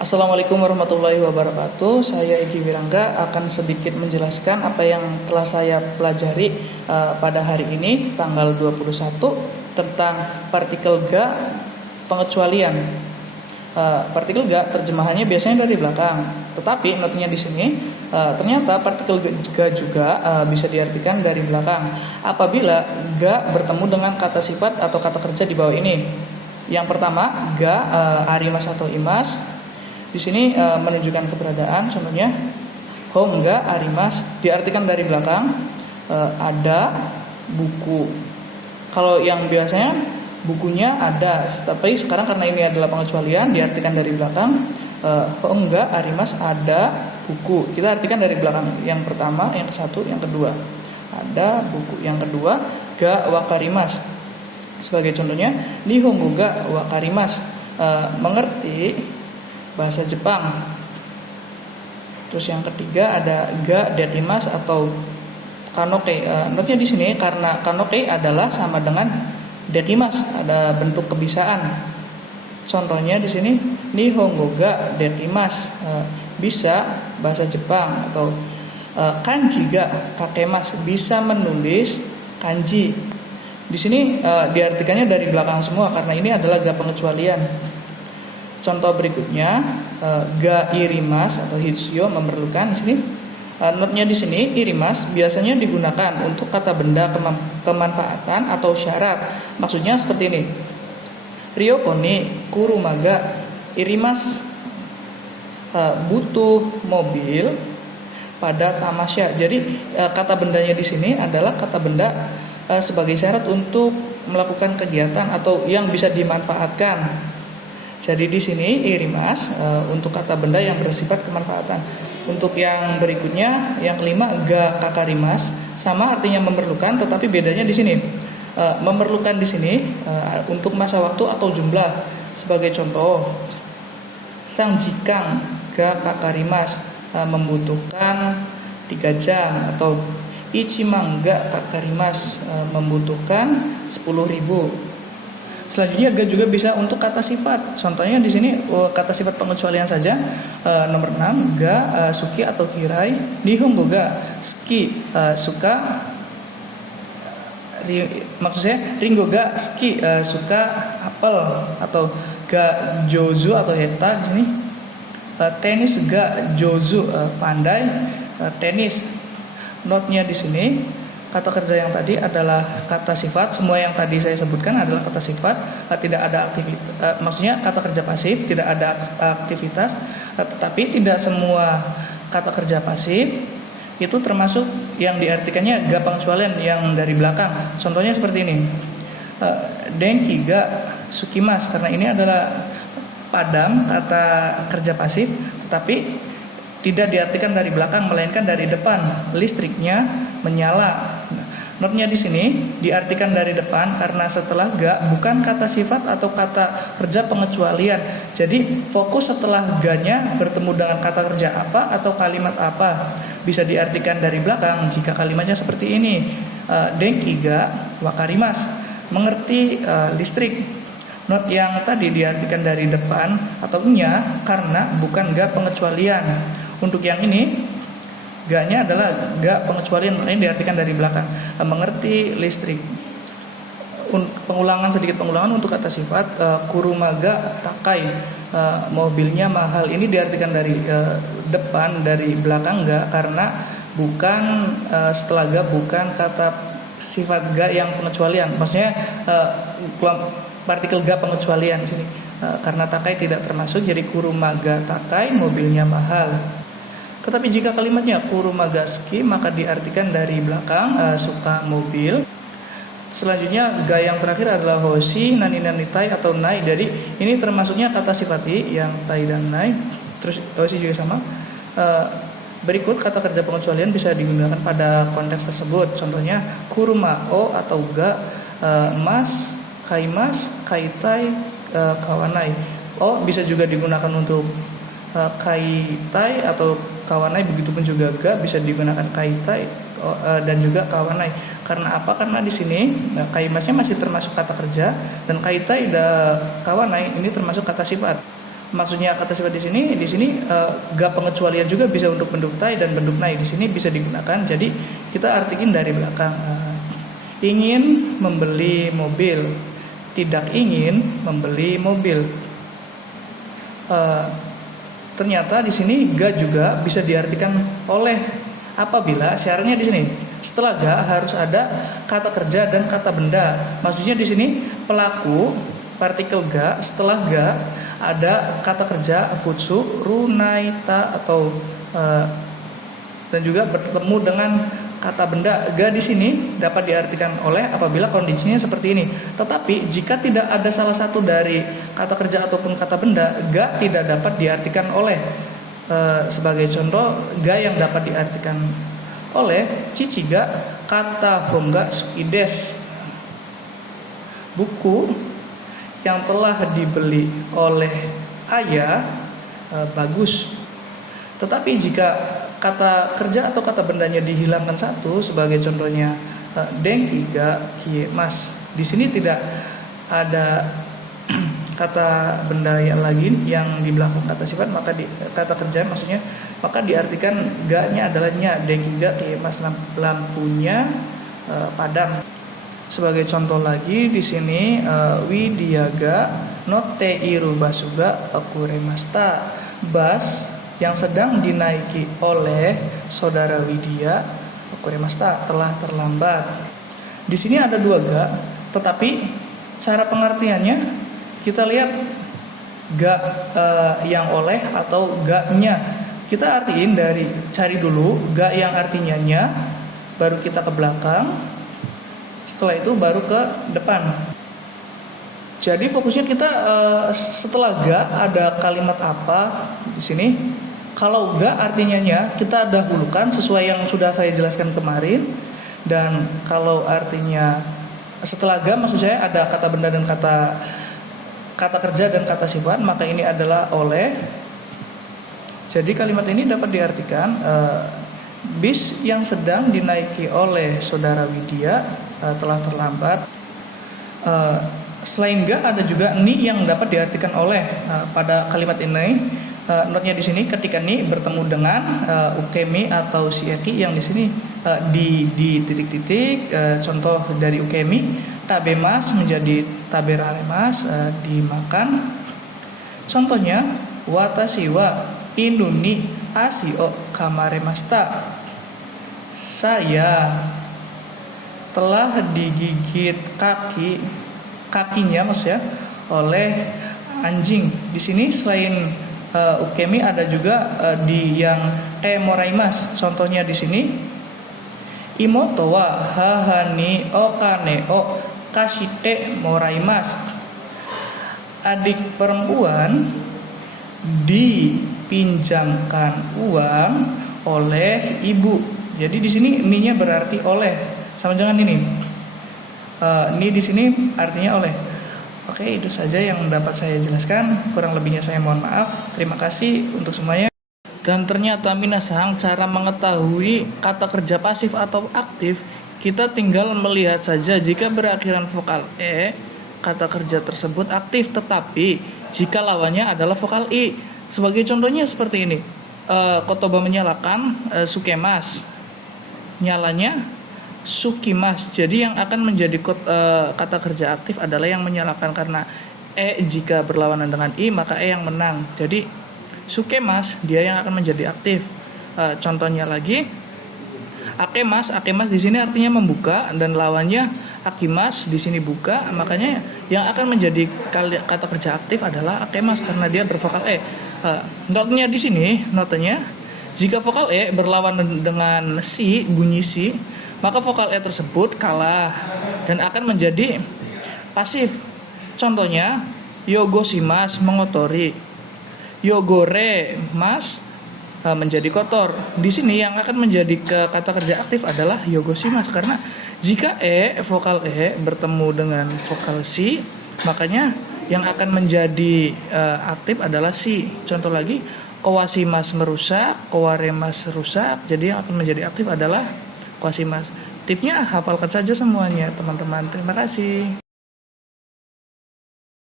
Assalamualaikum warahmatullahi wabarakatuh. Saya Egi Wirangga akan sedikit menjelaskan apa yang telah saya pelajari pada hari ini tanggal 21 tentang partikel Ga pengecualian. Partikel Ga terjemahannya biasanya dari belakang, tetapi notnya di sini ternyata partikel Ga juga bisa diartikan dari belakang apabila Ga bertemu dengan kata sifat atau kata kerja di bawah ini. Yang pertama, Ga arimas atau imas. Di sini menunjukkan keberadaan, contohnya home ga arimas diartikan dari belakang ada buku. Kalau yang biasanya bukunya ada, tapi sekarang karena ini adalah pengecualian diartikan dari belakang. Home ga arimas ada buku, kita artikan dari belakang. Yang pertama, yang ke satu, yang kedua ada buku. Yang kedua, ga wakarimas. Sebagai contohnya, nihongo ga wakarimas, mengerti bahasa Jepang. Terus yang ketiga ada ga derimas atau kanoke. Notnya di sini karena kanoke adalah sama dengan derimas, ada bentuk kebisaan. Contohnya di sini nihongo ga derimas, bisa bahasa Jepang, atau kanji ga kakemas, bisa menulis kanji. Di sini diartikannya dari belakang semua karena ini adalah ga pengecualian. Contoh berikutnya, ga irimas atau hitsyo memerlukan. Di sini notnya di sini irimas biasanya digunakan untuk kata benda kemanfaatan atau syarat. Maksudnya seperti ini. Ryoko ni kurumaga irimas, butuh mobil pada tamasya. Jadi kata bendanya di sini adalah kata benda sebagai syarat untuk melakukan kegiatan atau yang bisa dimanfaatkan. Jadi di sini irimas untuk kata benda yang bersifat kemanfaatan. Untuk yang berikutnya, yang kelima, ga kakarimas, sama artinya memerlukan, tetapi bedanya di sini. Memerlukan di sini untuk masa waktu atau jumlah. Sebagai contoh, sang jikang ga kakarimas, membutuhkan 3 jam, atau ichimang ga kakarimas, membutuhkan 10.000. Selanjutnya ga juga bisa untuk kata sifat. Contohnya di sini kata sifat pengecualian saja. Nomor 6, ga suki atau kirai, nihongo ga ski, suka. Maksudnya ringo ga ski, suka apel, atau ga jozu atau heta di sini. Tenis ga jozu, pandai tenis. Notnya di sini, kata kerja yang tadi adalah kata sifat. Semua yang tadi saya sebutkan adalah kata sifat, tidak ada aktivitas. Maksudnya kata kerja pasif, tidak ada aktivitas. Tetapi tidak semua kata kerja pasif itu termasuk yang diartikannya ga pengecualian yang dari belakang. Contohnya seperti ini. Denki ga sukimas, karena ini adalah padam, kata kerja pasif, tetapi tidak diartikan dari belakang melainkan dari depan. Listriknya menyala. Notnya di sini diartikan dari depan karena setelah ga bukan kata sifat atau kata kerja pengecualian. Jadi fokus setelah ga-nya bertemu dengan kata kerja apa atau kalimat apa. Bisa diartikan dari belakang jika kalimatnya seperti ini. Denki ga wakarimas, mengerti listrik. Not yang tadi diartikan dari depan atau nya karena bukan ga pengecualian. Untuk yang ini, ga-nya adalah ga pengecualian, ini diartikan dari belakang. Mengerti listrik. Sedikit pengulangan untuk kata sifat. Kurumaga takai, mobilnya mahal. Ini diartikan dari depan, dari belakang ga, karena bukan setelah ga bukan kata sifat ga yang pengecualian. Maksudnya partikel ga pengecualian di sini. Karena takai tidak termasuk, jadi kurumaga takai, mobilnya mahal. Tetapi jika kalimatnya kurumaga ski, maka diartikan dari belakang, suka mobil. Selanjutnya ga yang terakhir adalah hoshi, nani nani tai atau nai. Jadi ini termasuknya kata sifati yang tai dan nai. Terus hoshi juga sama. Berikut kata kerja pengecualian bisa digunakan pada konteks tersebut. Contohnya kuruma o atau ga, mas, kaimas, kaitai, kawanai. O bisa juga digunakan untuk kaitai atau kawanai, begitupun juga ga bisa digunakan kaitai dan juga kawanai. Karena apa? Karena di sini kaimasnya masih termasuk kata kerja dan kaitai dan kawanai ini termasuk kata sifat. Maksudnya kata sifat di sini ga pengecualian juga bisa untuk bentuk tai dan bentuk nai di sini bisa digunakan. Jadi kita artikan dari belakang. Ingin membeli mobil, tidak ingin membeli mobil. Ternyata di sini ga juga bisa diartikan oleh apabila syaratnya di sini setelah ga harus ada kata kerja dan kata benda. Maksudnya di sini pelaku partikel ga, setelah ga ada kata kerja futsu, runaita atau dan juga bertemu dengan kata benda. Ga di sini dapat diartikan oleh apabila kondisinya seperti ini. Tetapi jika tidak ada salah satu dari kata kerja ataupun kata benda, ga tidak dapat diartikan oleh. Sebagai contoh, ga yang dapat diartikan oleh Chichiga kata Honga Sukides. Buku yang telah dibeli oleh ayah bagus. Tetapi jika kata kerja atau kata bendanya dihilangkan satu, sebagai contohnya denki ga kiemas. Di sini tidak ada kata benda yang lagi yang di belakang kata sifat, maka kata kerja maksudnya, maka diartikan ga-nya adalah nya, denki ga kiemas, lampunya padam. Sebagai contoh lagi di sini Widiaga note iru basuga okuremashita. Bus yang sedang dinaiki oleh saudara Widya okuremashita telah terlambat. Di sini ada dua ga, tetapi cara pengertiannya kita lihat ga yang oleh atau ga-nya. Kita artiin dari cari dulu ga yang artinya nya, baru kita ke belakang. Setelah itu baru ke depan. Jadi fokusnya kita setelah ga ada kalimat apa di sini. Kalau ga artinya nya, kita dahulukan sesuai yang sudah saya jelaskan kemarin. Dan kalau artinya setelah ga maksud saya ada kata benda dan kata kerja dan kata sifat, maka ini adalah oleh. Jadi kalimat ini dapat diartikan bis yang sedang dinaiki oleh saudara Widya telah terlambat. Selain ga ada juga ni yang dapat diartikan oleh. Pada kalimat ini notnya di sini ketika ni bertemu dengan ukemi atau shieki yang di sini di titik-titik. Contoh dari ukemi tabemas menjadi taberaremas, dimakan. Contohnya watashi wa inu ni asi o kamaremashita. Saya telah digigit kakinya maksudnya oleh anjing. Di sini selain ukemi ada juga di yang moraimas. Contohnya di sini imoto wa hahani o kane o kashite moraimas. Adik perempuan dipinjamkan uang oleh ibu. Jadi di sini ni-nya berarti oleh. Sama jangan ini. Ni di sini artinya oleh. Oke, itu saja yang dapat saya jelaskan. Kurang lebihnya saya mohon maaf. Terima kasih untuk semuanya. Dan ternyata minasang, cara mengetahui kata kerja pasif atau aktif, kita tinggal melihat saja jika berakhiran vokal e, kata kerja tersebut aktif. Tetapi jika lawannya adalah vokal i, sebagai contohnya seperti ini. Kotoba menyalakan sukemas, nyalanya sukimas. Jadi yang akan menjadi kata kerja aktif adalah yang menyalakan, karena e jika berlawanan dengan i maka e yang menang. Jadi sukemas dia yang akan menjadi aktif. Contohnya lagi akemas di sini artinya membuka dan lawannya akimas di sini buka, makanya yang akan menjadi kata kerja aktif adalah akemas karena dia bervokal e. Notnya di sini, notanya jika vokal e berlawanan dengan si, bunyi si, maka vokal e tersebut kalah dan akan menjadi pasif. Contohnya yogoshimas mengotori, yogore mas menjadi kotor. Di sini yang akan menjadi kata kerja aktif adalah yogoshimas karena jika vokal e bertemu dengan vokal si, makanya yang akan menjadi aktif adalah si. Contoh lagi kawashimas merusak, kawaremas rusak. Jadi yang akan menjadi aktif adalah kawashimas. Tipnya hafalkan saja semuanya teman-teman. Terima kasih.